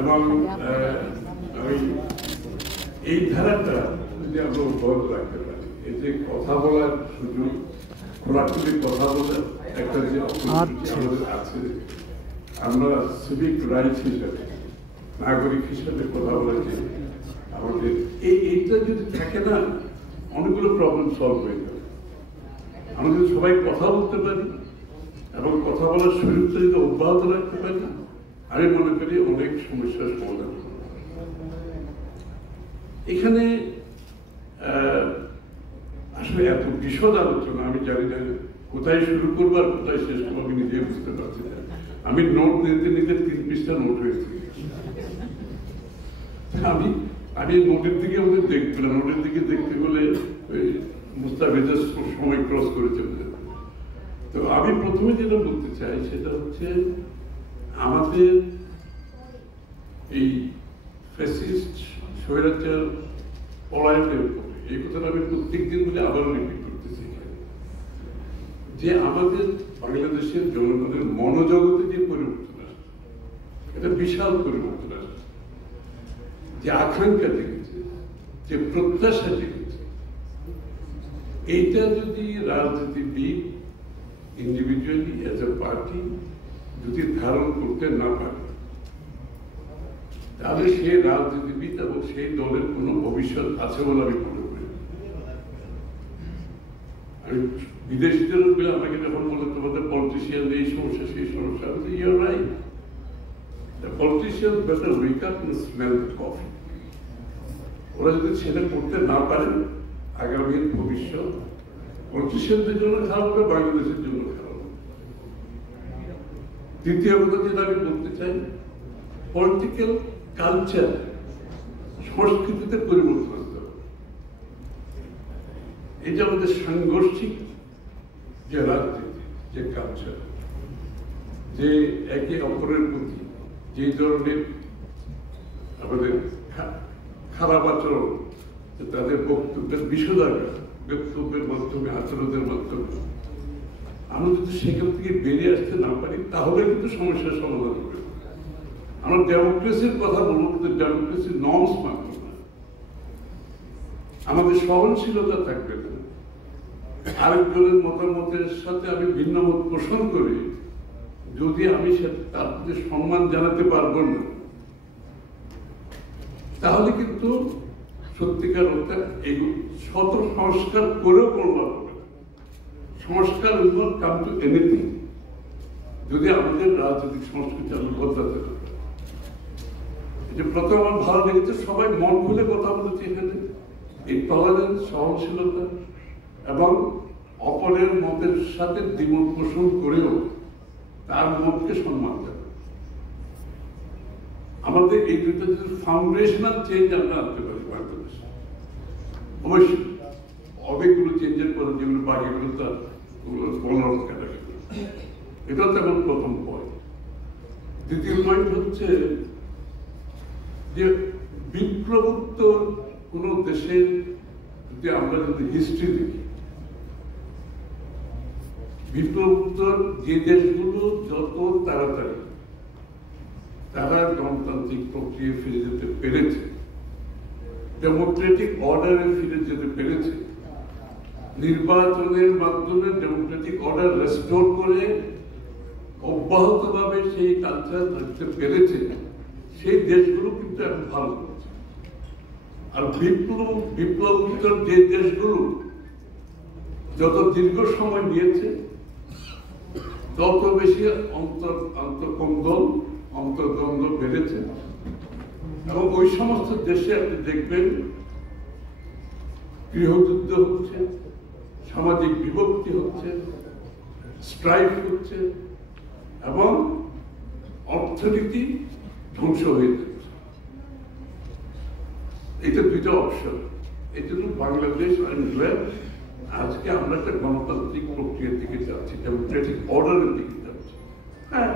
এবং আমি এই ধারাটা যদি আমরা অব্যাহত রাখতে পারি, এই যে কথা বলার সুযোগ, খোলাখুলি কথা বলার একটা যে অপরচুনিটি আমাদের আছে, আমরা সিভিক রাইটস হিসাবে, নাগরিক হিসাবে কথা বলার যে আমাদের এইটা যদি থাকে না, অনেকগুলো প্রবলেম সলভ হয়ে যাবে। আমরা যদি সবাই কথা বলতে পারি এবং কথা বলার সুযোগটা যদি অব্যাহত রাখতে পারি, আমি মনে করি অনেক সমস্যার সমাধান। এখানে আসলে এত বিশদ আলোচনা, আমি জানি না কোথায় শুরু করবো আর কোথায় শেষ করবো, আমি নিজে বুঝতে পারছি না। আমি নোট নিতে নিতে 3 পৃষ্ঠা নোট হয়েছি। আমি নোটের দিকে আমাদের দেখতে না, নোটের দিকে দেখতে গেলে মুস্তাফিজের সময় ক্রস করে চলে যাবে। তো আমি প্রথমে যেটা বলতে চাই সেটা হচ্ছে আমাদের এই ফ্যাসিস্ট স্বৈরাচার পলায়নের উপরে, এই কথাটা আমি প্রত্যেকদিন বলে আবারও রিপিট করতেছি যে আমাদের বাংলাদেশের জনগণের মনোজগতে যে পরিবর্তন আসছে, এটা বিশাল পরিবর্তন আসছে। যে আকাঙ্ক্ষা জেগেছে, যে প্রত্যাশা জেগেছে, এইটা যদি রাজনীতিবিদ ইন্ডিভিজুয়ালি এজ এ পার্টি যদি ধারণ করতে না পারে, তাহলে সেই রাজনীতিবিদ এবং সেই দলের কোনো ভবিষ্যৎ আছে বলে আমি মনে করি। আমি বিদেশিদের আমাকে যখন বলে তোমাদের পলিটিশিয়ান এই সমস্যা সেই সমস্যা, your right, the politicians better wake up and smell the coffee. ওরা যদি সেটা করতে না পারেন, আগামীর ভবিষ্যৎ পলিটিশিয়ানদের জন্য খারাপ হবে, বাংলাদেশের জন্য খারাপ হবে। দ্বিতীয় কথা যেটা আমি বলতে চাই, পলিটিক্যাল কালচার, সংস্কৃতিতে পরিবর্তন আনতে হবে। এই যে আমাদের সাংঘর্ষিক যে রাজনীতি, যে কালচার, যে একে অপরের প্রতি যে ধরনের আমাদের খারাপ আচরণ, তাদের বক্তব্যের বিষোদাগার, বক্তব্যের মাধ্যমে, আচরণের মাধ্যমে আমরা যদি সেখান থেকে বেরিয়ে আসতে না পারি, তাহলে কিন্তু সমস্যার সমাধান হবে। আমরা ডেমোক্রেসির কথা বলবো, কিন্তু ডেমোক্রেসির নর্মস মানব না, আমাদের সহনশীলতা থাকবে না। আরেকজনের মতামতের সাথে আমি ভিন্ন মত পোষণ করি, যদি আমি তার প্রতি সম্মান জানাতে পারবো না, তাহলে কিন্তু সত্যিকার অর্থে এই শত সংস্কার করেও করবো হবে। সংস্কার will not come to anything যদি আমাদের রাজনৈতিক সংস্কৃতি আমরা বদলাতে পারি। যে প্রথম আমার ভালো লেগেছে, সবাই মন খুলে কথা বলেছে এখানে, এই টলারেন্স, সহনশীলতা এবং অপরের মতের সাথে দ্বিমত পোষণ করেও তার মতকে সম্মান দেবে। আমাদের এই দুইটা যদি ফাউন্ডেশনাল চেঞ্জ আমরা আনতে পারি বাংলাদেশে, অবশ্যই অনেকগুলো চেঞ্জের পরে যেগুলো বাকিগুলো তার বলার ক্যাটাগরি, এটা হচ্ছে আমার প্রথম পয়েন্ট। দ্বিতীয় পয়েন্ট হচ্ছে যে বিপ্লবোত্তর কোন দেশের যদি আমরা যদি হিস্ট্রি দেখি, বিপ্লবোত্তর যে দেশগুলো যত তাড়াতাড়ি তারা গণতান্ত্রিক প্রক্রিয়া ফিরে যেতে পেরেছে, ডেমোক্রেটিক অর্ডারে ফিরে যেতে পেরেছে, নির্বাচনের মাধ্যমে ডেমোক্রেটিক অর্ডার রেস্টোর করে অব্যাহতভাবে সেই কালচার রাখতে পেরেছে, সেই দেশগুলো কিন্তু এখন ভালো করছে। আর বিপ্লবোত্তর যে দেশগুলো যত দীর্ঘ সময় নিয়েছে, তত বেশি আন্তঃকন্দল, অন্তর্দ্বন্দ্ব বেড়েছে। এবং ওই সমস্ত দেশে আপনি দেখবেন গৃহযুদ্ধ হচ্ছে, সামাজিক বিভক্তি হচ্ছে, স্ট্রাইক হচ্ছে এবং অর্থনীতি ধ্বংস হয়ে যাচ্ছে। এটা দুইটা অপশন। এই জন্য বাংলাদেশ আজকে আমরা একটা গণতান্ত্রিক প্রক্রিয়ার দিকে যাচ্ছি, ডেমোক্রেটিক অর্ডারের দিকে যাচ্ছি। হ্যাঁ,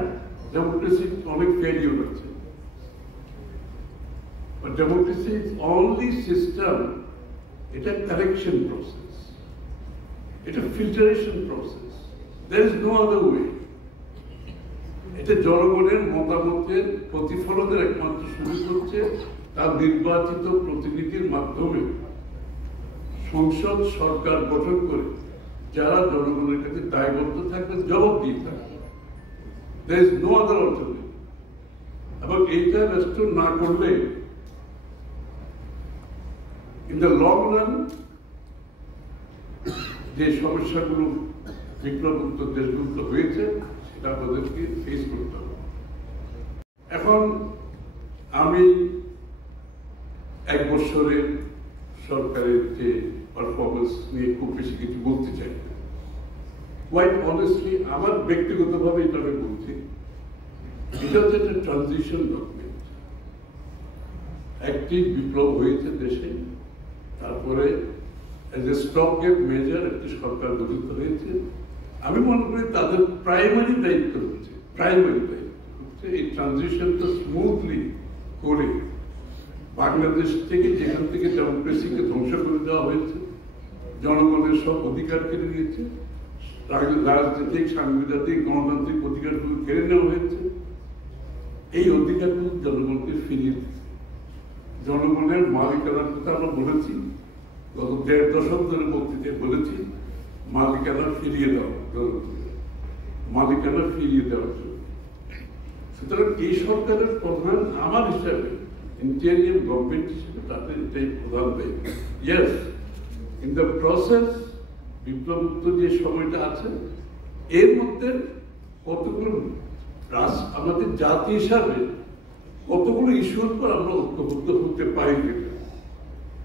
ডেমোক্রেসি অনেক ফেলিওর আছে, but democracy is only system, এটা correction process, এটা filtration process, there is no other way. এটা জনগণের মতামতের প্রতিফলনের একমাত্র সুযোগ হচ্ছে তার নির্বাচিত প্রতিনিধির মাধ্যমে সংসদ সরকার গঠন করে যারা জনগণের কাছে দায়বদ্ধ থাকবে, জবাব দিয়ে থাকবে। There is no other alternative. এবং এইটা রাষ্ট্র না করলে ইন দ্য লং রান যে সমস্যাগুলো বিপ্লবোত্তর দেশগুলো হয়েছে সেটা আমাদেরকে ফেস করতে হবে। এখন আমি 1 বছরের সরকারের যে পারফরমেন্স নিয়ে খুব বেশি কিছু বলতে চাই না। কোয়াইট অনেস্টলি আমার ব্যক্তিগতভাবে এটা আমি বলছি, এটা হচ্ছে একটা ট্রানজিশন গভর্নমেন্ট। একটি বিপ্লব হয়েছে দেশে, তারপরে as a stop gap measure একটি সরকার গঠিত হয়েছে। আমি মনে করি তাদের প্রাইমারি দায়িত্ব হচ্ছে এই ট্রানজিশনটা স্মুথলি করে বাংলাদেশ থেকে, যেখান থেকে ডেমোক্রেসিকে ধ্বংস করে দেওয়া হয়েছে, জনগণের সব অধিকার কেড়ে নিয়েছে, রাজনৈতিক সাংবিধানিক গণতান্ত্রিক অধিকারগুলো কেড়ে নেওয়া হয়েছে, এই অধিকারগুলো জনগণকে ফিরিয়ে দিচ্ছে। জনগণের মালিকানার কথা আমরা বলেছি, গত 1.5 দশক ধরে বক্তৃতায় বলেছি, মালিকানা ফিরিয়ে দেওয়া, মালিকানা ফিরিয়ে দেওয়ার জন্য। সুতরাং এই সরকারের প্রধান আমার হিসাবে ইন্টেরিয়াম গভর্নমেন্ট হিসেবে তাদের এটাই প্রধান দায়িত্ব। ইয়েস, ইন দ্য প্রসেস বিপ্লবোত্তর যে সময়টা আছে এর মধ্যে কতগুলো আমাদের জাতি হিসাবে কতগুলো ইস্যুর পর আমরা ঐক্যবদ্ধ হতে পারি কিনা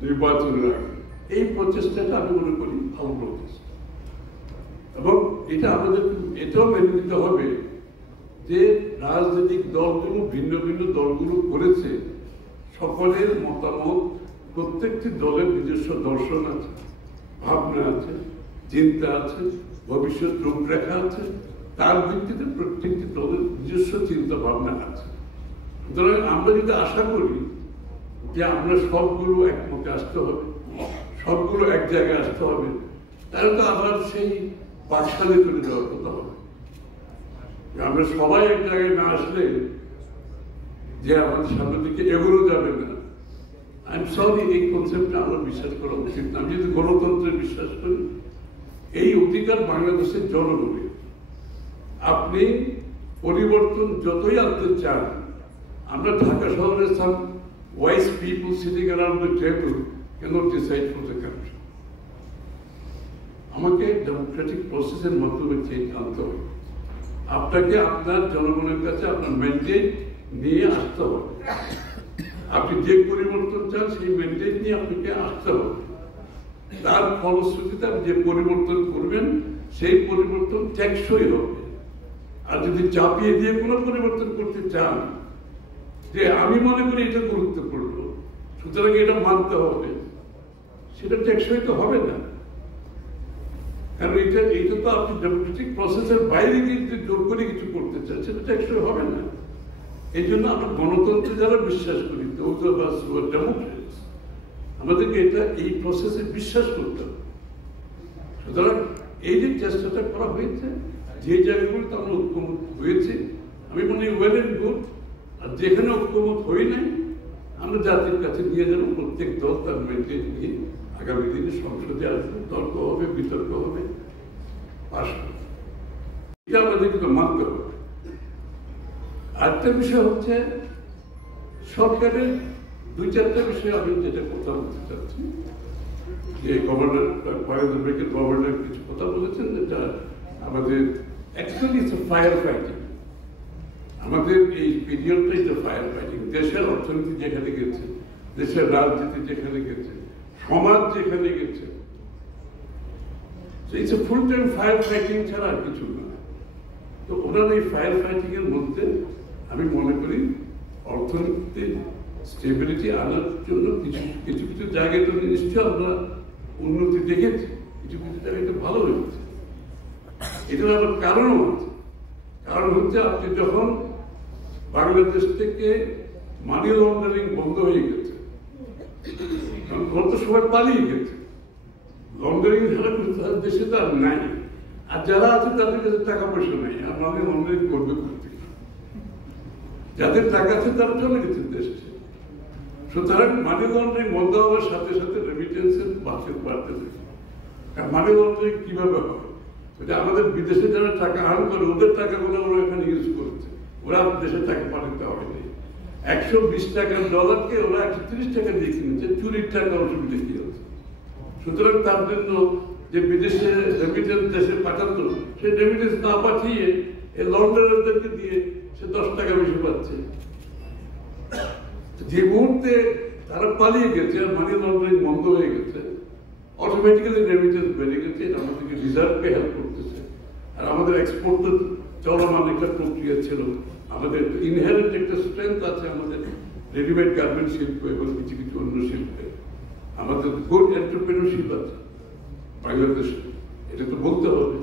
নির্বাচনের আগে, এই প্রচেষ্টাটা আমি মনে করি ভালো প্রচেষ্টা। এবং এটা আমাদের এটাও মেনে নিতে হবে যে রাজনৈতিক দলগুলো ভিন্ন ভিন্ন দলগুলো করেছে, সকলের মতামত, প্রত্যেকটি দলের নিজস্ব দর্শন আছে, ভাবনা আছে, চিন্তা আছে, ভবিষ্যৎ রূপরেখা আছে, তার ভিত্তিতে প্রত্যেকটি দলের নিজস্ব চিন্তা ভাবনা আছে। সুতরাং আমরা যদি আশা করি যে আমরা সবগুলো একমতে আসতে হবে, সবগুলো এক জায়গায় আসতে হবে, তাহলে তো আবার সেই বাকশালে চলে যাওয়ার কথা হবে। আমরা সবাই এক জায়গায় না আসলে যে আমাদের সামনের দিকে এগোনো যাবে না। আই এম সরি, এই কনসেপ্টটা আমরা বিশ্বাস করা উচিত না। আমি যদি গণতন্ত্রে বিশ্বাস করি, এই অধিকার বাংলাদেশের জনগণের। আপনি পরিবর্তন যতই আনতে চান, আমরা ঢাকা শহরের some wise people sitting around the table can't decide for the country. আমাকে ডেমোক্রেটিক প্রসেসের মাধ্যমে চেঞ্জ আনতে হবে। আপনাকে আপনার জনগণের কাছে আপনার ম্যান্ডেট নিয়ে আসতে হবে। আপনি যে পরিবর্তন চান সেই ম্যান্ডেট নিয়ে আপনাকে আসতে হবে। তার ফলশ্রুতিতে যে পরিবর্তন করবেন সেই পরিবর্তন টেকসই হবে। আর যদি চাপিয়ে দিয়ে কোনো পরিবর্তন করতে চান, যে আমি মনে করি এটা গুরুত্বপূর্ণ সুতরাং এটা মানতে হবে, সেটা টেকসই তো হবে না। কারণ এটা তো আপনি ডেমোক্রেটিক প্রসেসের বাইরে গিয়ে জোর করে কিছু করতে চান, সেটা টেকসই হবে না। এই জন্য আমরা গণতন্ত্রে যারা বিশ্বাস করি, ডেমোক্রেটস, আমাদেরকে এটা এই প্রসেসে বিশ্বাস করতে হবে। সুতরাং এই যে চেষ্টাটা করা হয়েছে, যে জায়গাগুলোতে আমরা ঐক্যমত হয়েছে, আমি মনে হয় ওয়েল এন্ড গুড। আর যেখানে ঐক্যমত হয়ে নাই, আমরা জাতির কাছে নিয়ে যাবো, প্রত্যেক দল তার মেন্টেন নিয়ে আগামী দিনে সংসদে আসবে, তর্ক হবে, বিতর্ক হবে, পাশ হবে। এটা আমাদের কিন্তু মানতে হবে। আরেকটা বিষয় হচ্ছে সরকারের 2-4টা বিষয়ে আমি যেটা কথা বলতে চাচ্ছি, যে গভর্নর কিছু কথা বলেছেন, যেটা আমাদের অ্যাকচুয়ালি ফায়ার ফাইটিং। আমাদের এই পিরিয়ডটা এটা ফায়ার ফাইটিং। দেশের অর্থনীতি যেখানে গেছে, দেশের রাজনীতি যেখানে গেছে, সমাজ যেখানে গেছে, ফুল টাইম ফায়ার ফাইটিং ছাড়া আর কিছু না। তো ওনার এই ফায়ার ফাইটিং এর মধ্যে আমি মনে করি অর্থনীতিতে স্টেবিলিটি আনার জন্য কিছু কিছু জায়গায় তো নিশ্চয় আমরা উন্নতি দেখেছি, কিছু কিছু জায়গায় তো ভালো হয়েছে। এটার আবার কারণও আছে। কারণ হচ্ছে আপনি যখন বাংলাদেশ থেকে মানি লন্ডারিং বন্ধ হয়ে গেছে, কারণ গত সবাই পালিয়ে গেছে, লন্ডারিং ছাড়া দেশে তো আর নাই। আর যারা আছে তাদের কাছে টাকা পয়সা নাই, আর মানি লন্ডারিং করবে করতে। যাদের টাকা আছে তারা চলে গেছে দেশ ছেড়ে। সুতরাং মানি লন্ডারিং বন্ধ হওয়ার সাথে সাথে রেমিটেন্সের বাড়তে থাকে। মানি লন্ডারিং কিভাবে হবে? এটা আমাদের বিদেশে যারা টাকা আর্ন করে ওদের টাকাগুলো ওরা এখানে ইউজ করেছে, ওরা দেশের টাকা পাঠাতে হয়নি। 120 টাকার ডলারকে ওরা 130 টাকা দিয়ে কিনেছে, চুরির টাকা অসুবিধা কি হচ্ছে? সুতরাং তার জন্য যে বিদেশে রেমিটেন্স দেশে পাঠাতো, সেই রেমিটেন্স না পাঠিয়ে এই লন্ডারদেরকে দিয়ে সে 10 টাকা বেশি পাচ্ছে। যে মুহূর্তে তারা পালিয়ে গেছে আর মানি লন্ডারিং বন্ধ হয়ে গেছে, অটোমেটিক্যালি রেমিটেন্স বেড়ে গেছে। এটা আমাদেরকে রিজার্ভকে হেল্প করতেছে। আর আমাদের এক্সপোর্ট তো চলমান একটা প্রক্রিয়া ছিল। আমাদের ইনহেরেন্ট একটা স্ট্রেংথ আছে আমাদের রেডিমেড গার্মেন্ট শিল্প এবং কিছু কিছু অন্য শিল্পে। আমাদের গুড এন্টারপ্রেনারশিপ আছে বাংলাদেশে, এটা তো বলতে হবে।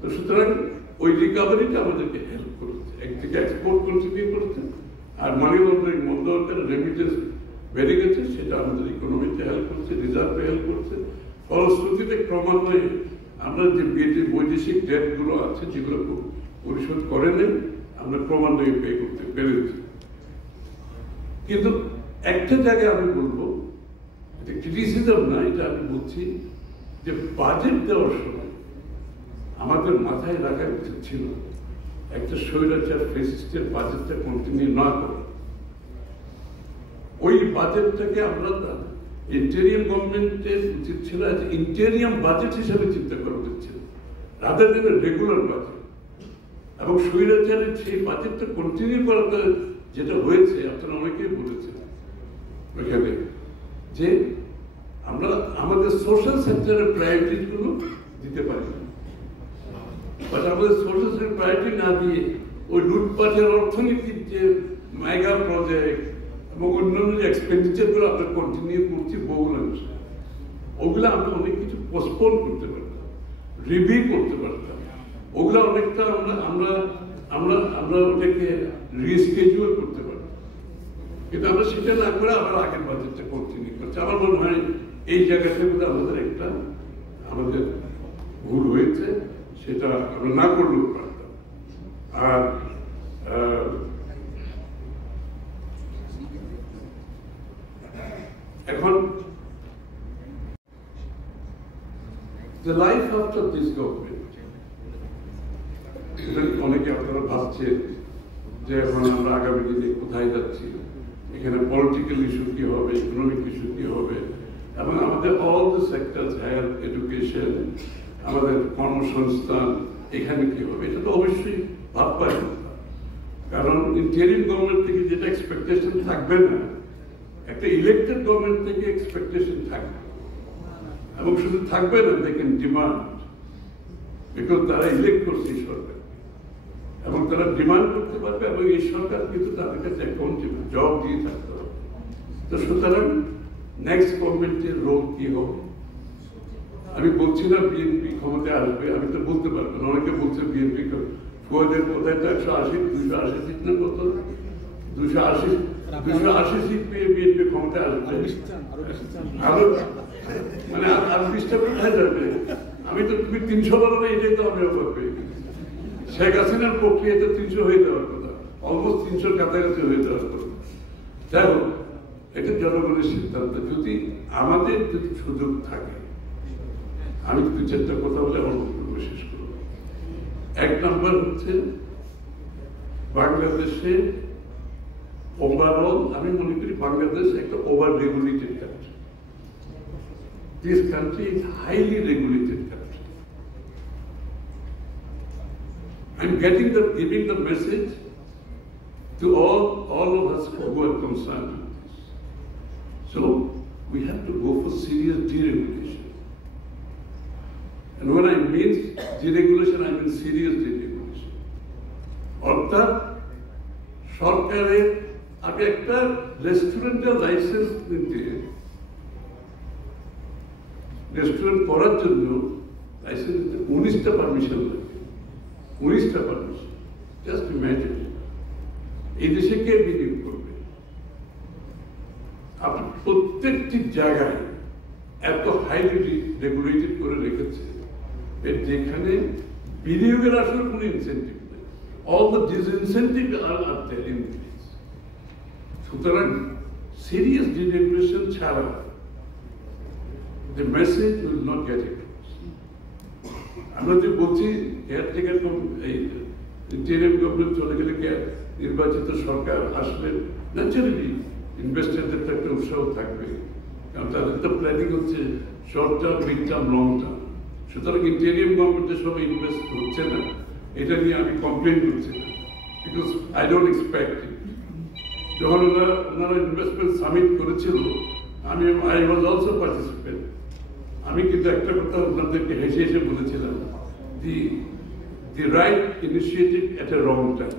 তো সুতরাং ওই রিকভারিটা আমাদেরকে হেল্প করেছে, একদিকে এক্সপোর্ট কন্টিনিউ করছে আর মানি লন্ডারিং বন্ধ হওয়ার রেমিটেন্স বেড়ে গেছে, সেটা আমাদের ইকোনমিতে হেল্প করছে, রিজার্ভে হেল্প করছে। ফলশ্রুতিতে ক্রমান্বয়ে আমরা যে বৈদেশিক ডেটগুলো আছে যেগুলো পরিশোধ করে নেই, আমরা ক্রমান্বয়ে পে করতে পেরেছি। কিন্তু একটা জায়গায় আমি বলবো, এটা ক্রিটিসিজম না, এটা আমি বলছি যে বাজেট দেওয়ার সময় আমাদের মাথায় রাখার উচিত ছিল একটা স্বৈরাচার ফ্যাসিস্টের বাজেটটা কন্টিনিউ না করে ওই বাজেটটাকে আমরা ইন্টেরিয়াম গভর্নমেন্টের উচিত ছিল ইন্টেরিয়াম বাজেট হিসাবে চিন্তা করা উচিত ছিল, রাদার দেন রেগুলার বাজেট। এবং স্বৈরাচারের সেই বাজেটটা কন্টিনিউ করাতে যেটা হয়েছে আপনারা অনেকেই বলেছেন ওইখানে যে আমরা আমাদের সোশ্যাল সেক্টরের প্রায়োরিটিস গুলো দিতে পারি না, বাট আমাদের সোশ্যাল সেক্টর প্রায়োরিটি না দিয়ে ওই লুটপাটের অর্থনীতির যে মেগা প্রজেক্ট এবং অন্যান্য যে এক্সপেন্ডিচার গুলো আমরা কন্টিনিউ করছি বহুলাংশে, ওগুলো আমরা অনেক কিছু পোস্টপোন করতে পারতাম, রিভিউ করতে পারতাম, ওগুলো অনেকটা আমরা আমরা আমরা আমরা ওটাকে রিস্কেজুয়াল করতে পারতাম। কিন্তু আমরা সেটা না করে আবার আগের বাজেটটা কন্টিনিউ করছি। আমার মনে হয় এই জায়গাটা বোধহয় আমাদের একটা আমাদের ভুল হয়েছে, সেটা আমরা না করলেও পারতাম। আর এখন the life after this government, অনেকে আপনারা ভাবছেন যে এখন আমরা আগামী দিনে কোথায় যাচ্ছি, এখানে পলিটিক্যাল ইস্যু কি হবে, ইকোনমিক ইস্যু কি হবে, এবং আমাদের all the sectors, health, education, আমাদের কর্মসংস্থান, এখানে কি হবে, এটা তো অবশ্যই ভাববার কথা। কারণ ইন্টারিম গভর্নমেন্ট থেকে যেটা এক্সপেকটেশন থাকবে না, একটা ইলেক্টেড গভর্নমেন্ট থেকে এক্সপেকটেশন থাকবে, এবং শুধু থাকবে না, দে ক্যান ডিমান্ড, বিকজ তারা ইলেক্ট করছে এই সরকার, এবং তারা ডিমান্ড করতে পারবে, এবং এই সরকার কিন্তু তাদের কাছে অ্যাকাউন্টেবল, জব দিয়ে থাকতে হবে। তো সুতরাং নেক্সট গভর্নমেন্টের রোল কি হবে? আমি বলছি না বিএনপি ক্ষমতায় আসবে, আমি তো বলতে পারবো না। অনেকে বলছে বিএনপি ফুয়াদের কোথায় তো 180 280 সিট না কত, 280 সিট পেয়ে বিএনপি ক্ষমতায় আসবে, আরো মানে আর 20টা কোথায় যাবে? আমি তো তুমি 300 বলো না, এটাই তো আমি অবাক হয়ে গেছি। শেখ হাসিনার প্রক্রিয়াতে 300 হয়ে যাওয়ার কথা, অলমোস্ট 300 কাছাকাছি হয়ে যাওয়ার কথা। যাই হোক, এটা জনগণের সিদ্ধান্ত। যদি আমাদের যদি সুযোগ থাকে, আমি 2-4টা কথা বলে আমার বক্তব্য শেষ করব। 1 নম্বর হচ্ছে বাংলাদেশে ওভারঅল আমি মনে করি বাংলাদেশ একটা over regulated country. This country is highly regulated country. I'm giving the message to all of us who are concerned with this. So we have to go for serious deregulation. And when I mean deregulation, I mean serious deregulation. অর্থাৎ সরকারের আগে একটা রেস্টুরেন্টের licence নিতে, restaurant করার জন্য licence নিতে 19টা permission লাগে, 19টা পারমিশন। জাস্ট ইম্যাজিন, এই দেশে কে বিনিয়োগ করবে? আপনি প্রত্যেকটি জায়গায় এত হাইলি রেগুলেটেড করে রেখেছে যেখানে বিনিয়োগের আসলে কোনো ইনসেন্টিভ নেই। All the disincentive are there in place. সুতরাং সিরিয়াস ডিরেগুলেশন ছাড়া the message will not get across. আমরা যে বলছি কেয়ারটেকার ইন্টেরিয়াম গভর্নমেন্ট চলে গেলে নির্বাচিত সরকার আসলে ন্যাচারালি ইনভেস্টরদের তো একটা উৎসাহ থাকবে, কারণ তাদের তো প্ল্যানিং হচ্ছে short term, mid term, long term. সুতরাং ইন্টেরিয়াম গভর্নমেন্টের সবাই ইনভেস্ট হচ্ছে না, এটা নিয়ে আমি কমপ্লেন করছি না, বিকজ আই ডোন্ট এক্সপেক্ট ইট। যখন ওনারা ইনভেস্টমেন্ট সামিট করেছিল, আই ওয়াজ অলসো পার্টিসিপেট। আমি কিন্তু একটা কথা ওনাদেরকে হেসে হেসে বলেছিলাম, the right initiative at A wrong time.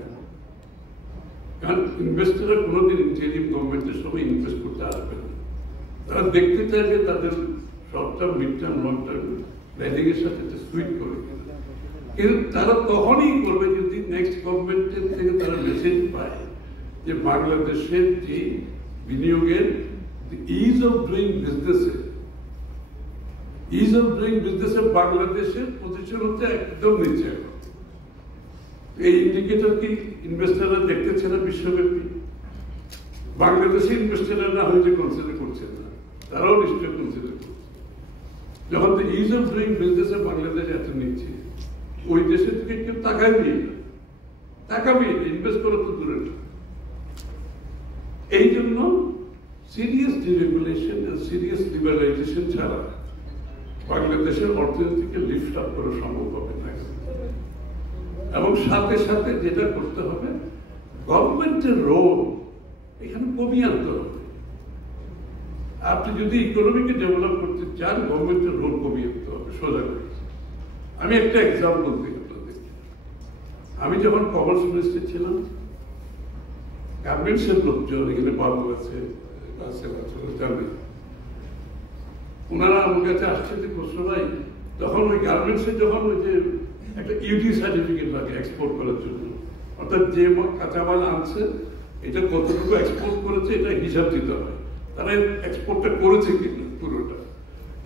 কারণ ইনভেস্টররা কোনোদিন ইন্টেরিয়াম গভর্নমেন্টের সময় ইনভেস্ট করতে আসবে না, তারা দেখতে চায় যে তাদের short term, mid term, long term planning এর সাথে সুইট করে। কিন্তু তারা তখনই করবে যদি নেক্সট গভর্নমেন্টের থেকে তারা মেসেজ পায় যে বাংলাদেশের যে বিনিয়োগের ইজ অফ ডুইং বিজনেসে বাংলাদেশের পজিশন হচ্ছে একদম নিচে। এই ইন্ডিকেটর কি ইনভেস্টাররা দেখতেছে না বিশ্বব্যাপী? বাংলাদেশে ইনভেস্টাররা না হয়তো কনসিডার করছে না, তারাও নিশ্চয়ই কনসিডার করছে। যখন ইজ অফ ডুইং বিজনেসে বাংলাদেশ এত নিচ্ছে, ওই দেশের থেকে কেউ তাকাবি ইনভেস্ট করা তো দূরে না। এই জন্য সিরিয়াস ডিরেগুলেশন আর সিরিয়াস লিবারালাইজেশন ছাড়া বাংলাদেশের অর্থনীতিকে লিফট আপ করা সম্ভব হবে না। এবং সাথে সাথে যেটা করতে হবে, গভর্নমেন্টের রোল এখানে কমিয়ে আনতে হবে। আপনি যদি ইকোনমিকে ডেভেলপ করতে চান, গভর্নমেন্টের রোল কমিয়ে আনতে হবে সোজা করে। আমি একটা এক্সাম্পল দিই আপনাদের। আমি যখন কমার্স মিনিস্টার ছিলাম, গার্মেন্টসের লোকজন এখানে বাবু আছে, জানবেন, ওনারা আমার কাছে আসছে যে কোশ্চনাই, তখন ওই গার্মেন্টসে যখন ওই যে একটা ইউটি সার্টিফিকেট লাগে এক্সপোর্ট করার জন্য, অর্থাৎ যে কাঁচামাল আনছে এটা কতটুকু এক্সপোর্ট করেছে এটা হিসাব দিতে হয়। তারা এক্সপোর্টটা করেছে কিনা পুরোটা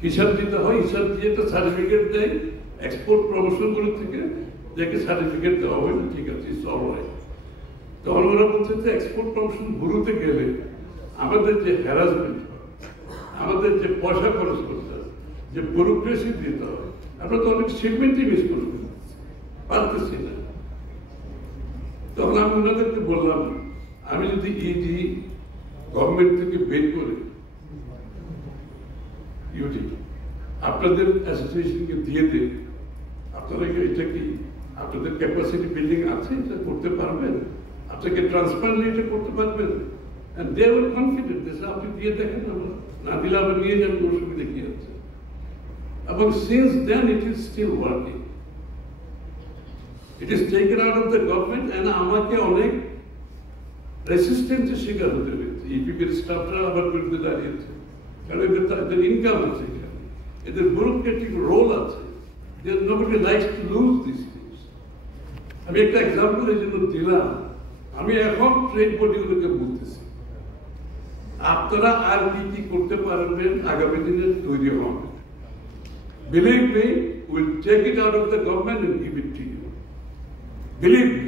হিসাব দিতে হয়। হিসাব দিয়ে একটা সার্টিফিকেট দেয় এক্সপোর্ট প্রমোশন করে থেকে, যাকে সার্টিফিকেট দেওয়া হয় না, ঠিক আছে, সব হয়। তখন ওরা বলছে যে এক্সপোর্ট প্রমোশন ব্যুরোতে গেলে আমাদের যে হ্যারাসমেন্ট, আমাদের যে পয়সা খরচ করতে হয়, যে ব্যুরোক্রেসি দিতে হয়, আমরা তো অনেক শিপমেন্টই মিস করে পারতেছি না। তখন আমি ওনাদেরকে বললাম, আমি যদি ইডি গভর্নমেন্ট থেকে বের করে ইউটি আপনাদের অ্যাসোসিয়েশনকে দিয়ে দেন, আপনারা এটা কি আপনাদের ক্যাপাসিটি বিল্ডিং আছে, এটা করতে পারবেন, আপনাকে ট্রান্সপারেন্টলি এটা করতে পারবেন। And they were confident. They said, আপনি দিয়ে দেখেন, না দিলে আবার নিয়ে যাবেন, অসুবিধা কি আছে। এবং since then it is still working. It is taken out of the government, and আমাকে অনেক রেসিস্টেন্সের শিকার হতে হয়েছে। ইপিপির স্টাফরা আবার বিরুদ্ধে দাঁড়িয়েছে, কারণ এদের ইনকাম আছে, এদের ব্যুরোক্রেটিক রোল আছে। Nobody likes to lose these things. আমি একটা এক্সাম্পল এই জন্য দিলাম। আমি এখন ট্রেড বডিগুলোকে বলতেছি, আপনারা আর কি করতে পারবেন আগামী দিনে তৈরি হন। Believe me, we'll take it out of the government and give it to you. Believe me.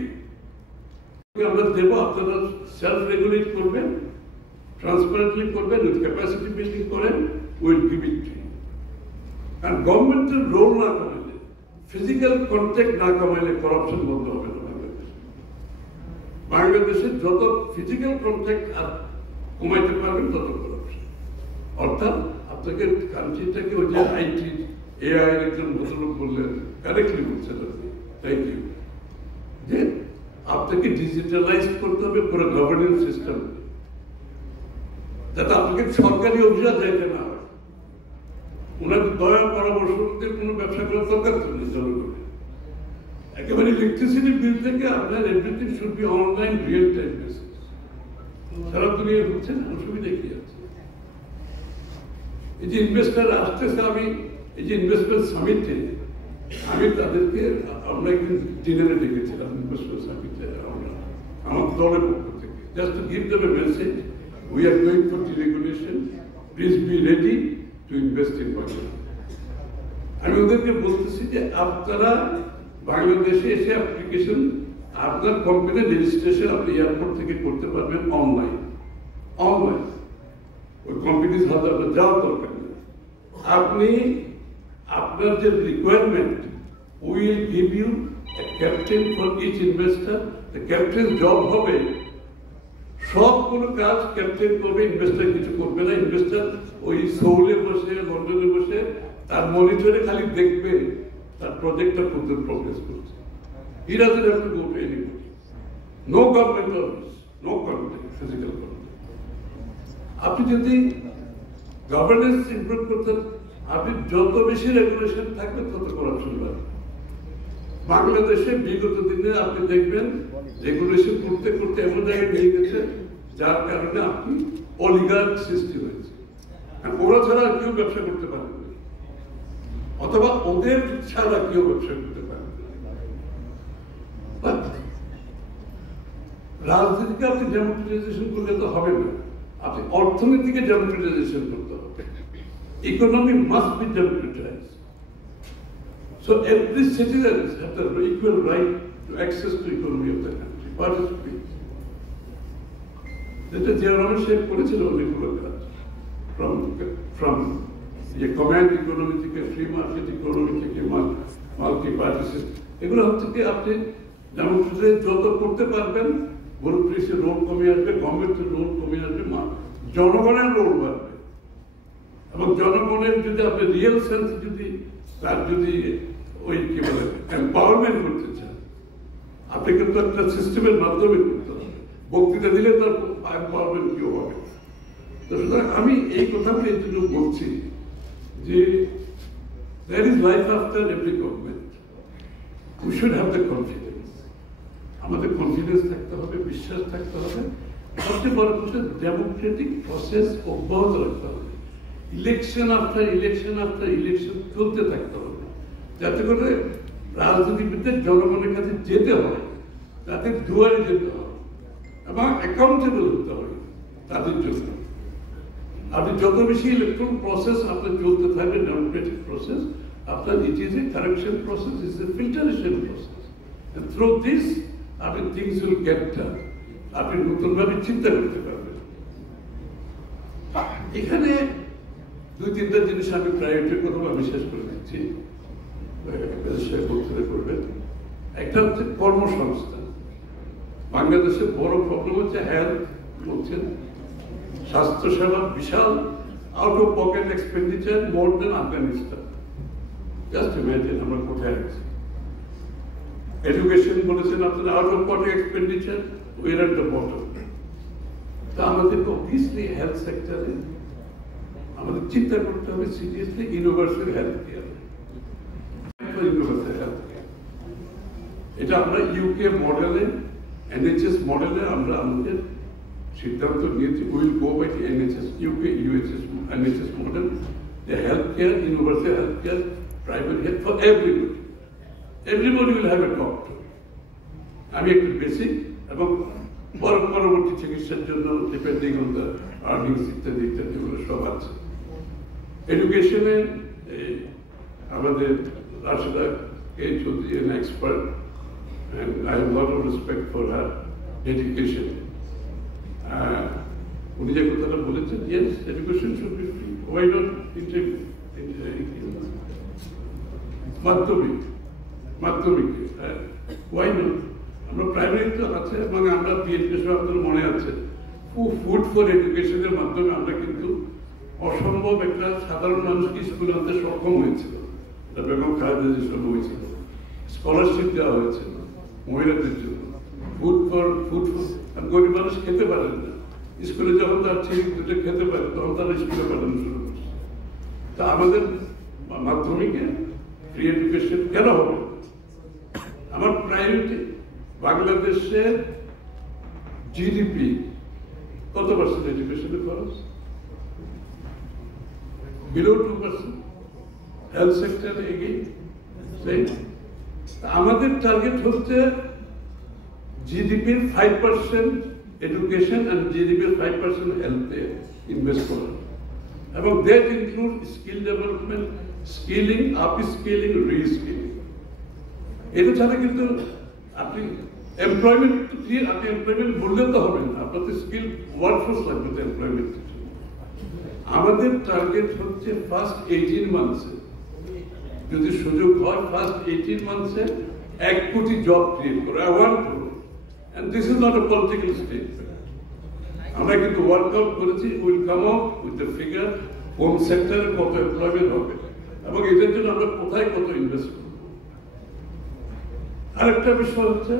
আমরা দেবো, আপনারা সেলফ রেগুলেট করবেন, ট্রান্সপারেন্টলি করবেন, উইথ ক্যাপাসিটি বিল্ডিং করেন, will give it to you. কারণ গভর্নমেন্টের রোল না কমাইলে, ফিজিক্যাল কন্ট্যাক্ট না কমাইলে কারাপশন বন্ধ হবে না। বাংলাদেশের যত ফিজিক্যাল কন্ট্যাক্ট আর কমাইতে পারবেন তত কারাপশন। অর্থাৎ আপনাকে কান্ট্রিটাকে ওই যে আইটি এআই একজন ভদ্রলোক বললেন, কারেক্টলি বলছেন আপনি, থ্যাংক ইউ, যে আপনাকে ডিজিটালাইজ করতে হবে পুরো গভর্নেন্স সিস্টেম, যাতে আপনাকে সরকারি অভিযান যাইতে না হয়। ওনার দয়া পরামর্শ কোনো ব্যবসা করার দরকার তো নেই জনগণের। একেবারে ইলেকট্রিসিটি বিল থেকে আপনার everything should be online, real time basis. সারা দুনিয়া হচ্ছে না, অসুবিধা কি আছে? এই যে ইনভেস্টার আসতেছে, আমি এই যে ইনভেস্টমেন্ট সামিটে আমি তাদেরকে, আমরা একদিন ডিনারে ডেকেছিলাম ইনভেস্টমেন্ট সামিটে, আমার দলের পক্ষ থেকে, just to give them A message, we are going for deregulation, please be ready to invest in Bangladesh. আমি ওদেরকে বলতেছি যে আপনারা বাংলাদেশে এসে অ্যাপ্লিকেশন, আপনার কোম্পানির রেজিস্ট্রেশন আপনি এয়ারপোর্ট থেকে করতে পারবেন অনলাইন। অনলাইন, ওই কম্পিটিস হাতে যাওয়ার দরকার নেই। আপনি আপনার যে requirement, will give you a captain for each investor. Captain job হবে সবগুলো কাজ ক্যাপ্টেন করবে, ইনভেস্টার কিছু করবে না। ইনভেস্টার ওই সোলে বসে, লন্ডনে বসে তার মনিটরে খালি দেখবে তার প্রজেক্টটা কত প্রগ্রেস করছে। He doesn't have to go to anybody. No government office, no contact, physical contact. আপনি যদি গভর্নেন্স ইমপ্রুভ করতে, আপনি যত বেশি রেগুলেশন থাকবে তত করাপশন বাড়বে। বাংলাদেশে বিগত দিনে আপনি দেখবেন রেগুলেশন করতে করতে এমন জায়গায় নিয়ে গেছে যার কারণে আপনি অলিগার্ক সৃষ্টি হয়েছে। ওরা ছাড়া কেউ ব্যবসা করতে পারবে না, অথবা ওদের ছাড়া কেউ ব্যবসা করতে পারবে না। রাজনীতিকে আপনি ডেমোক্রেটাইজেশন করলে তো হবে না, আপনি অর্থনীতিকে ডেমোক্রেটাইজেশন করতে হবে। Economy must be democratised. So every citizen has the equal right to access to economy of the country, participate. যেটা জিয়াউর শেখ করেছিল অনেকগুলো কাজ, from কমান্ড ইকোনমি থেকে ফ্রি মার্কেট ইকোনমি থেকে মাল্টি পার্টি সিস্টেম, এগুলো হচ্ছে কি আপনি ডেমোক্রেটাইজ যত করতে পারবেন, ব্যুরোক্রেসির রোল কমে আসবে, গভর্নমেন্টের রোল কমে আসবে, জনগণের রোল বাড়বে। এবং জনগণের যদি আপনি রিয়েল সেন্স যদি তার যদি ওই কি বলে এম্পাওয়ারমেন্ট করতে চান, আপনি কিন্তু একটা সিস্টেমের মাধ্যমে করতে হবে। বক্তৃতা দিলে তার এম্পাওয়ারমেন্ট কেউ হবে। তো সুতরাং আমি এই কথাগুলো এই জন্য বলছি যে there is life after every government. We should have the confidence. আমাদের কনফিডেন্স থাকতে হবে, বিশ্বাস থাকতে হবে। সবচেয়ে বড় কথা ডেমোক্রেটিক প্রসেস অব্যাহত রাখতে হবে। Election after election after election চলতে থাকতে হবে, যাতে করে রাজনীতিবিদদের জনগণের কাছে যেতে হয়, তাদের দুয়ারে যেতে হয় এবং অ্যাকাউন্টেবল হতে হয় তাদের জন্য। আপনি যত বেশি ইলেকট্রাল প্রসেস আপনার চলতে থাকবে, ডেমোক্রেটিক প্রসেস আপনার, it is a correction process, is a filtration process. And through this, আপনি things will get done. আপনি নতুনভাবে চিন্তা করতে পারবেন। এখানে দুই তিনটা জিনিস আমি প্রায়োরিটির কথা আমি শেষ করে দিচ্ছি, বক্তৃতা করবেন। একটা হচ্ছে কর্মসংস্থান। বাংলাদেশের বড় প্রবলেম হচ্ছে হেলথ, বলছেন স্বাস্থ্যসেবা বিশাল out of pocket expenditure more than Afghanistan. Just imagine আমরা কোথায় আছি। এডুকেশন বলেছেন আপনারা out of pocket expenditure, we are at the bottom. তা আমাদের অবভিয়াসলি হেলথ সেক্টরে আমাদের চিন্তা করতে হবে seriously universal health care. Universal health care এটা আমরা ইউকে মডেলে, এনএইচএস মডেলে আমরা আমাদের সিদ্ধান্ত নিয়েছি। Will go by the NHS, UK UHS NHS model, the health care, universal health care, private health for everybody. Everybody will have a doctor. আমি একটা বেসিক এবং পরবর্তী চিকিৎসার জন্য ডিপেন্ডিং অন দ্য আর্নিংস ইত্যাদি ইত্যাদি এগুলো সব আছে। এডুকেশনে আমাদের রাশিদা কে Chowdhury an expert and I have a lot of respect for her dedication. উনি যে কথাটা বলেছেন, yes, education should be free. Why not মাধ্যমিক why not? আমরা প্রাইমারি তো আছে এবং আমরা পিএইচডি সহ আপনাদের মনে আছে ফুড ফর এডুকেশনের মাধ্যমে আমরা কিন্তু অসম্ভব একটা সাধারণ মানুষকে স্কুলে আনতে সক্ষম হয়েছিল। বেগম খালেদা জিয়ার সময় হয়েছিল, স্কলারশিপ দেওয়া হয়েছিল মহিলাদের জন্য। ফুড ফর গরিব মানুষ খেতে পারেন না, স্কুলে যখন তার ছেলে দুটো খেতে পারে তখন তারা স্কুলে পাঠানো শুরু করছে। তা আমাদের মাধ্যমিকে ফ্রি এডুকেশন কেন হবে? আমার প্রায়োরিটি বাংলাদেশের জিডিপি কত পার্সেন্ট এডুকেশনের খরচ? বিলো 2%। হেলথ সেক্টরে এগিয়ে আমাদের টার্গেট হচ্ছে জিডিপির 5% এডুকেশন and জিডিপির 5% হেলথে ইনভেস্ট করা, এবং that include skill development, skilling, up skilling, reskilling. এটা ছাড়া কিন্তু আপনি এমপ্লয়মেন্ট আপনি এমপ্লয়মেন্ট বললে তো হবে না, আপনাদের স্কিল ওয়ার্কফোর্স লাগবে তো এমপ্লয়মেন্ট। আমাদের টার্গেট হচ্ছে ফার্স্ট 18 মান্থসে যদি সুযোগ হয়, ফার্স্ট 18 মান্থসে 1 কোটি জব ক্রিয়েট করে। I want to, and this is not a political statement. আমরা কিন্তু ওয়ার্কআউট করেছি, will come out with the figure কোন সেক্টরে কত এমপ্লয়মেন্ট হবে এবং এটার জন্য আমরা কোথায় কত ইনভেস্ট করব। আরেকটা বিষয় হচ্ছে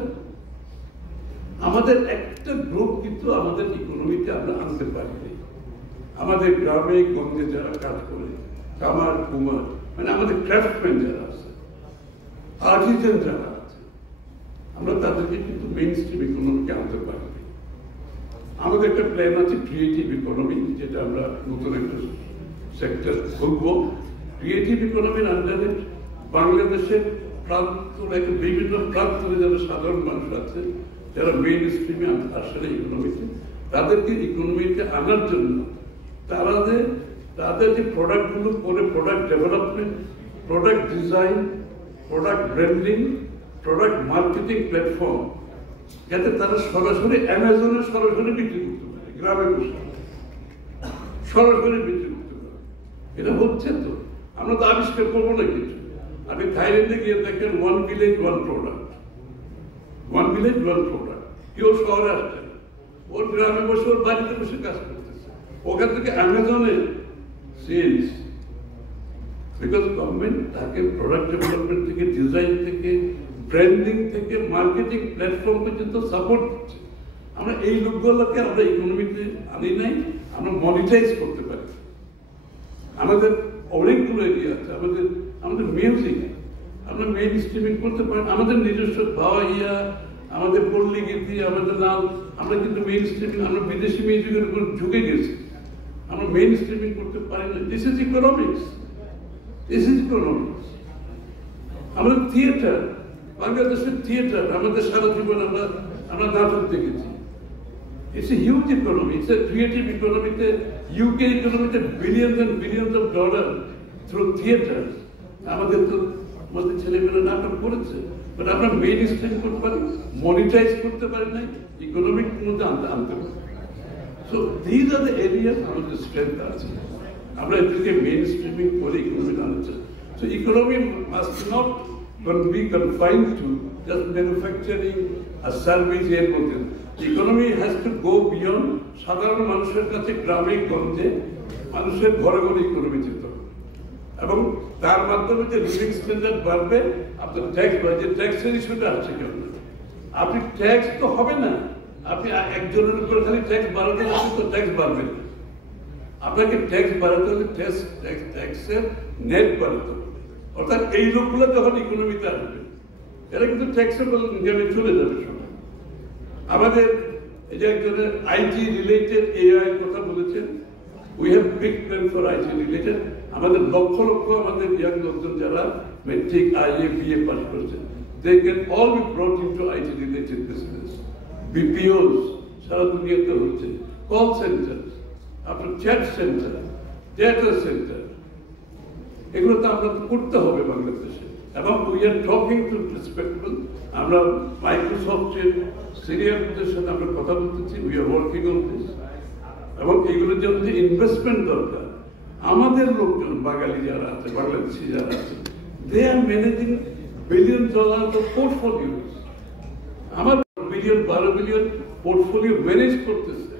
আমাদের একটা গ্রুপ কিন্তু আমাদের ইকোনমিতে আমরা আনতে পারিনি। আমাদের গ্রামে গঞ্জে যারা কাজ করে, কামার কুমার, মানে আমাদের ক্রাফটম্যান যারা আছে, আর্টিজান যারা আছে, আমরা তাদেরকে কিন্তু মেইন স্ট্রিম ইকোনমিকে আনতে পারিনি। আমাদের একটা প্ল্যান আছে ক্রিয়েটিভ ইকোনমি, যেটা আমরা নতুন একটা সেক্টর খুলবো। ক্রিয়েটিভ ইকোনমির আন্ডারে বাংলাদেশের বিভিন্ন প্রান্তরে যারা সাধারণ মানুষ আছে, যারা মেইন স্ট্রিমে আসলে ইকোনমিতে, তাদেরকে ইকোনমিতে আনার জন্য তাদের যে প্রোডাক্টগুলো করে, product development, product design, product branding, product marketing platform, যাতে তারা সরাসরি অ্যামাজনে সরাসরি বিক্রি করতে পারে, গ্রামে বসে সরাসরি বিক্রি করতে পারে। এটা হচ্ছে তো, আমরা তো আবিষ্কার করবো না কিছু। আপনি থাইল্যান্ডে গিয়ে দেখেন 1 ভিলেজ 1 প্রোডাক্ট, 1 ভিলেজ 1 প্রোডাক্ট। কেউ শহরে আসছে, ওর গ্রামে বসে ওর বাড়িতে বসে কাজ করতেছে, ওখান থেকে অ্যামাজনে সেলস। বিকজ গভর্নমেন্ট তাকে প্রোডাক্ট ডেভেলপমেন্ট থেকে, ডিজাইন থেকে, ব্র্যান্ডিং থেকে, মার্কেটিং প্ল্যাটফর্ম পর্যন্ত সাপোর্ট দিচ্ছে। আমরা এই লোকগুলোকে আমরা ইকোনমিতে আনি নাই, আমরা মনিটাইজ করতে পারি। আমাদের অনেকগুলো এরিয়া আছে, আমাদের মিউজিক আমরা মেইন স্ট্রিমিং করতে পারি। আমাদের নিজস্ব ভাওয়াইয়া, আমাদের পল্লী গীতি, আমাদের নাম, আমরা কিন্তু মেইন স্ট্রিমিং, আমরা বিদেশি মিউজিকের উপর ঝুঁকে গেছি, আমরা মেইন স্ট্রিমিং করতে পারি না। This is economics, this is economics. আমাদের থিয়েটার, বাংলাদেশের থিয়েটার, আমাদের সারা জীবন আমরা নাটক দেখেছি। It's a huge economy. It's a creative economy. UK economy, billions and billions of dollars through theaters. আমাদের তো আমাদের ছেলেমেয়েরা নাটক করেছে, বাট আমরা মেইন স্ট্রিম করতে পারি, মনিটাইজ করতে পারি না, ইকোনমিক মধ্যে আনতে পারি। So these are the areas আমাদের স্ট্রেংথ আছে, আমরা এদেরকে মেইন স্ট্রিমিং করে ইকোনমি আনতে। So economy must not be confined to just manufacturing a service এর মধ্যে। Economy has to go beyond. সাধারণ মানুষের কাছে, গ্রামে গঞ্জে, মানুষের ঘরে ঘরে ইকোনমি যেতে হবে এবং তার মাধ্যমে যে লিভিং স্ট্যান্ডার্ড বাড়বে, আপনার ট্যাক্স বাড়বে। ট্যাক্সের ইস্যুটা আসছে কেন? আপনি ট্যাক্স তো হবে না, আপনি একজনের উপরে খালি ট্যাক্স বাড়াতে হলে তো ট্যাক্স বাড়বে না। আপনাকে ট্যাক্স বাড়াতে হলে ট্যাক্সের নেট বাড়াতে হবে। অর্থাৎ এই লোকগুলো যখন ইকোনমিতে আসবে, এরা কিন্তু ট্যাক্সেবল ইনকামে চলে যাবে সবাই। আমাদের এই যে একজনের আইটি রিলেটেড এআই কথা বলেছেন, we have big plan for IT related. আমাদের লক্ষ লক্ষ আমাদের ইয়াং লোকজন যারা মেট্রিক, আইএ, বিএ পাস করেছেন, they can all be brought into IT related business. BPOs সারা দুনিয়াতে হচ্ছে, কল সেন্টার, আপনার চ্যাট সেন্টার, ডেটা সেন্টার, এগুলো তো আমরা করতে হবে বাংলাদেশে। এবং we are talking to respectable. আমরা মাইক্রোসফটের সিনিয়রদের সাথে আমরা কথা বলতেছি, we are working on this. এবং এইগুলোর জন্য যে ইনভেস্টমেন্ট দরকার, আমাদের লোকজন বাঙালি যারা আছে, বাংলাদেশি যারা আছে, দে আর ম্যানেজিং বিলিয়ন ডলার পোর্টফোলিও। আমার বিলিয়ন, 12 বিলিয়ন পোর্টফোলিও ম্যানেজ করতেছে।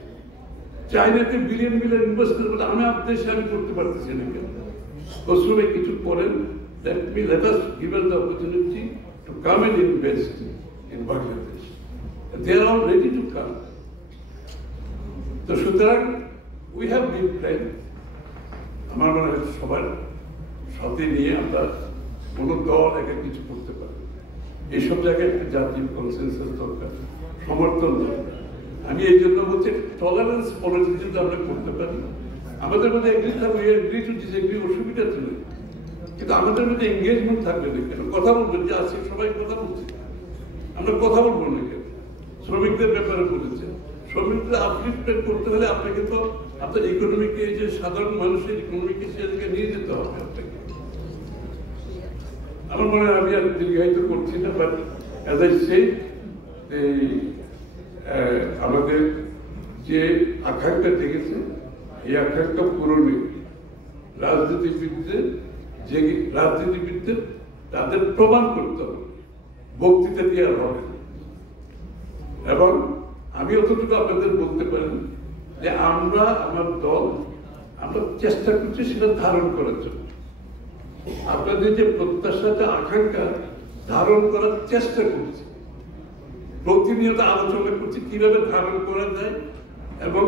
চাইনাতে বিলিয়ন বিলিয়ন ইনভেস্ট করতে, আমার দেশে আমি করতে পারতেছি না কেন? কসুরে কিছু করেন, let us give us the opportunity to come and invest in Bangladesh. They are all ready to come. তো সুতরাং we have been planned. আমার মনে হয় সবার সাথে নিয়ে আমরা কোনো দল একা কিছু করতে পারি। এইসব জায়গায় একটা জাতীয় কনসেনসাস দরকার, সমর্থন দরকার। আমি এই জন্য বলছি, টলারেন্স পলিসি যদি আমরা করতে পারি, আমাদের মধ্যে এগ্রি থাকবে, এগ্রি টু ডিসএগ্রি, অসুবিধা ছিল, কিন্তু আমাদের মধ্যে এঙ্গেজমেন্ট থাকবে না কেন? কথা বলবেন যে আজকে সবাই কথা বলছে, আমরা কথা বলবো না কেন? শ্রমিকদের ব্যাপারে বলেছে, শ্রমিকদের আপলিফ্টমেন্ট করতে হলে আপনাকে তো আপনার ইকোনমিকে, যে সাধারণ মানুষের ইকোনমিকে সেদিকে নিয়ে যেতে হবে আপনাকে। আমার মনে হয় আমি আর দীর্ঘায়িত করছি না, বাট অ্যাজ আই সেড, এই আমাদের যে আকাঙ্ক্ষা থেকেছে এই আকাঙ্ক্ষা পূরণে রাজনীতিবিদদের তাদের প্রমাণ করতে হবে, বক্তৃতা দিয়ে আর হবে না। এবং আমি অতটুকু আপনাদের বলতে পারি যে আমার দল আমরা চেষ্টা করছি সেটা ধারণ করার জন্য, আপনাদের যে প্রত্যাশাটা আকাঙ্ক্ষা ধারণ করার চেষ্টা করছি, প্রতিনিয়ত আলোচনা করছি কিভাবে ধারণ করা যায়, এবং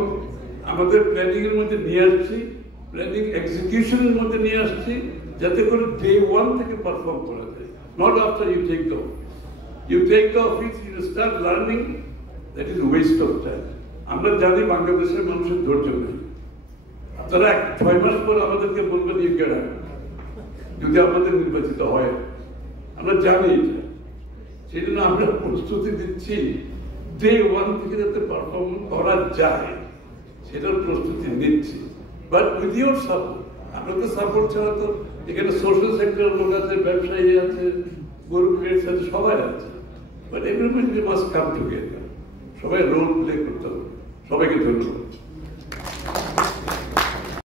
আমাদের প্ল্যানিং এর মধ্যে নিয়ে আসছি, প্ল্যানিং এক্সিকিউশনের মধ্যে নিয়ে আসছি, যাতে করে ডে ওয়ান থেকে পারফর্ম করা যায়, not after you take the office. You take the office, you start learning, that is waste of time. আমরা জানি বাংলাদেশের মানুষের ধৈর্য নেই, তারা 6 মাস পর আমাদেরকে বলবেন ইউ ক্যান হ্যাভ, যদি আমাদের নির্বাচিত হয়। আমরা জানি এটা, সেই জন্য আমরা প্রস্তুতি দিচ্ছি ডে ওয়ান থেকে যাতে পারফর্ম করা যায় সেটার প্রস্তুতি নিচ্ছি, বাট উইথ ইউর সাপোর্ট। আপনাদের সাপোর্ট ছাড়া তো এখানে সোশ্যাল সেক্টরের লোক আছে, ব্যবসায়ী আছে, গরু ক্রেটস আছে, সবাই আছে, but everybody must come together. সবাই রোল প্লে করতে হবে। সবাইকে ধন্যবাদ।